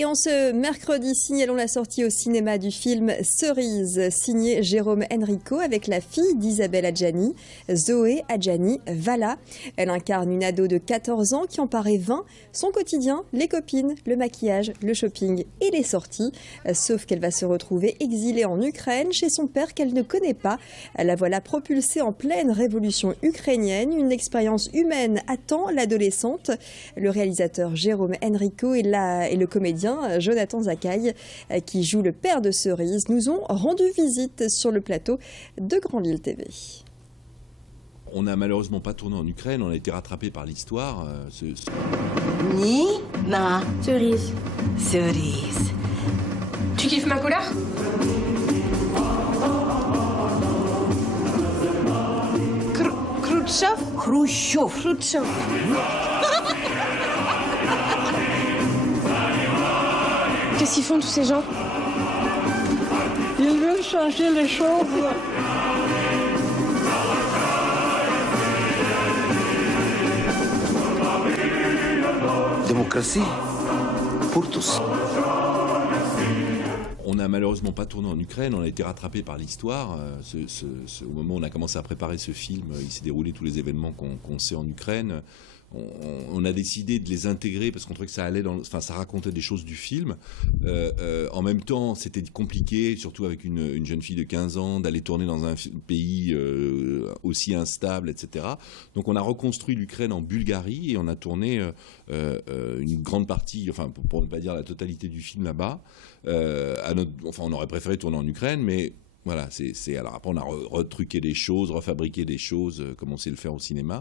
Et en ce mercredi, signalons la sortie au cinéma du film Cerise, signé Jérôme Enrico avec la fille d'Isabelle Adjani, Zoé Adjani Vala. Elle incarne une ado de 14 ans qui en paraît 20. Son quotidien, les copines, le maquillage, le shopping et les sorties. Sauf qu'elle va se retrouver exilée en Ukraine chez son père qu'elle ne connaît pas. La voilà propulsée en pleine révolution ukrainienne. Une expérience humaine attend l'adolescente. Le réalisateur Jérôme Enrico et le comédien Jonathan Zakaï, qui joue le père de Cerise, nous ont rendu visite sur le plateau de Grand Lille TV. On n'a malheureusement pas tourné en Ukraine, on a été rattrapé par l'histoire. Nina. Cerise. Cerise. Tu kiffes ma couleur? Khrouchtchev. Khrouchtchev. Qu'est-ce qu'ils font tous ces gens? Ils veulent changer les choses. Démocratie pour tous. On n'a malheureusement pas tourné en Ukraine, on a été rattrapé par l'histoire. Au moment où on a commencé à préparer ce film, il s'est déroulé tous les événements qu'on sait en Ukraine. On a décidé de les intégrer parce qu'on trouvait que ça allait ça racontait des choses du film. En même temps, c'était compliqué, surtout avec une jeune fille de 15 ans, d'aller tourner dans un pays aussi instable, etc. Donc on a reconstruit l'Ukraine en Bulgarie et on a tourné une grande partie, enfin pour ne pas dire la totalité du film là-bas. On aurait préféré tourner en Ukraine, mais voilà, alors après on a retruqué des choses, refabriqué des choses comme on sait le faire au cinéma.